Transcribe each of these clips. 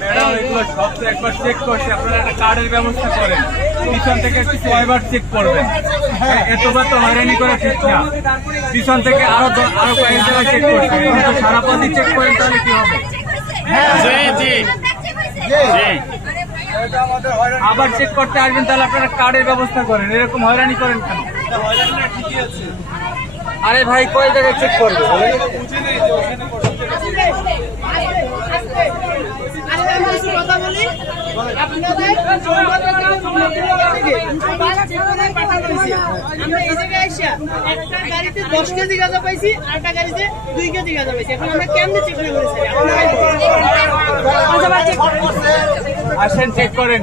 Madam এগুলো সব তো একবার চেক করছে আপনারা একটা কার্ডের ব্যবস্থা করেন। পিছন থেকে একটু কয়বার চেক করবেন। হ্যাঁ, এতবার তো হয়রানি করে ঠিক না। পিছন থেকে আরও আরও কয়েক জায়গায় চেক করছে। তো সারা পথই চেক করেন তাহলে কি হবে? জি জি। জি। আবার চেক করতে আসবেন তাহলে আপনারা কার্ডের ব্যবস্থা করেন। এরকম হয়রানি করেন কেন? আরে ভাই কয় জায়গায় চেক করবে? একটা গাড়িতে দশ কেজি গাঁজা পাইছি আর একটা গাড়িতে দুই কেজি গাঁজা পাইছি। এখন আমরা কেমনে চেক করে করেছি আসেন চেক করেন।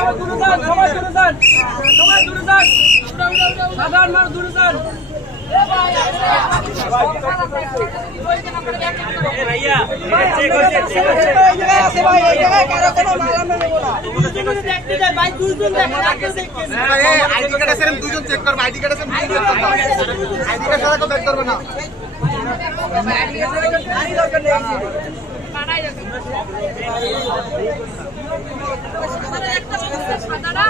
সবাই দূরে যান, সবাই দূরে যান। সবাই দূরে যান। সাধারণ মানুষ দূরে যান। চেক করবে আইডি কার্ড আইডি কার্ড ছাড়া না কি করব রোগী আমার ব্যাগ চেক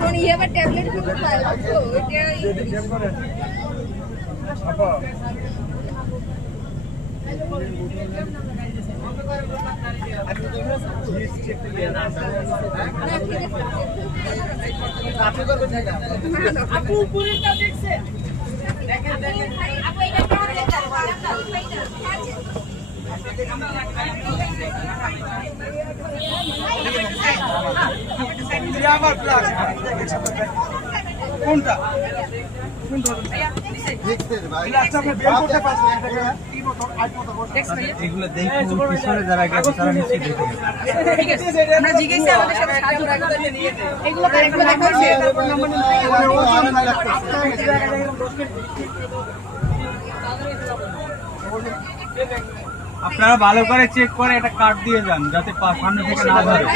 কোন ইয়ে আবার ট্যাবলেট কিন্তু পাই তো এটা আপু উপরেরটা দেখছে আপু এটা কেমন প্লাস কোনটা? এগুলো দেখুন পিছনে যারা গেছে তারা নিশ্চয়ই দেখে আমরা আপনারা ভালো করে চেক করে একটা কার্ড দিয়ে যান যাতে সামনে থেকে না ধরে।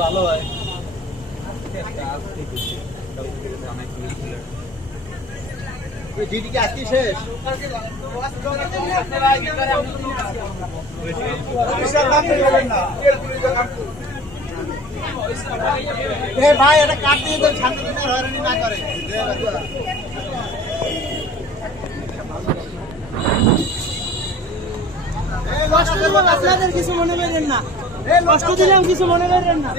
ভালো হয় ডিডি কি আজকে শেষ ভাই এটা কাট দিয়ে তো সামনে হয়রানি না করে কিছু মনে করেন না কষ্ট দিলাম কিছু মনে করেন না